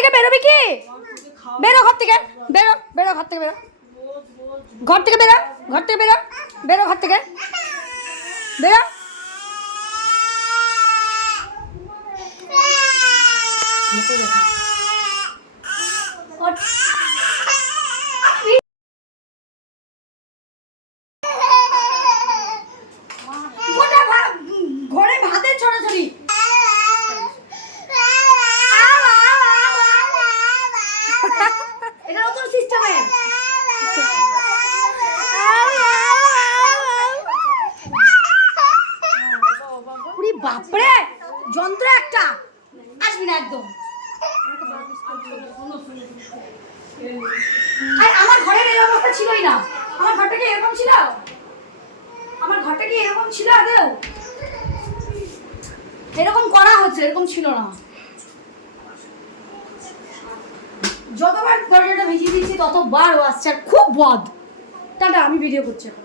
থেকে বেরোবি কি? বেরো ঘর থেকে, বেরো বেরো ঘর থেকে, বেরো ঘর থেকে, বেরো ঘর থেকে, বেরো বেরো ঘর থেকে, বেরো। ঘরে ভাতের ছড়াছড়ি। এটা নতুন সিস্টেমের। বাপরে যন্ত্র একটা, আসবি না একদম। আমার ঘরের এই অবস্থা ছিলই না। আমার ঘরটা কি এরকম ছিল? আমার ঘরটা কি এরকম ছিল আদেও? এরকম করা হচ্ছে, এরকম ছিল না। যতবার দরজাটা ভিজিয়ে দিচ্ছি ততবার ও আসছে, আর খুব বদ। টাটা, আমি ভিডিও করছি এখন।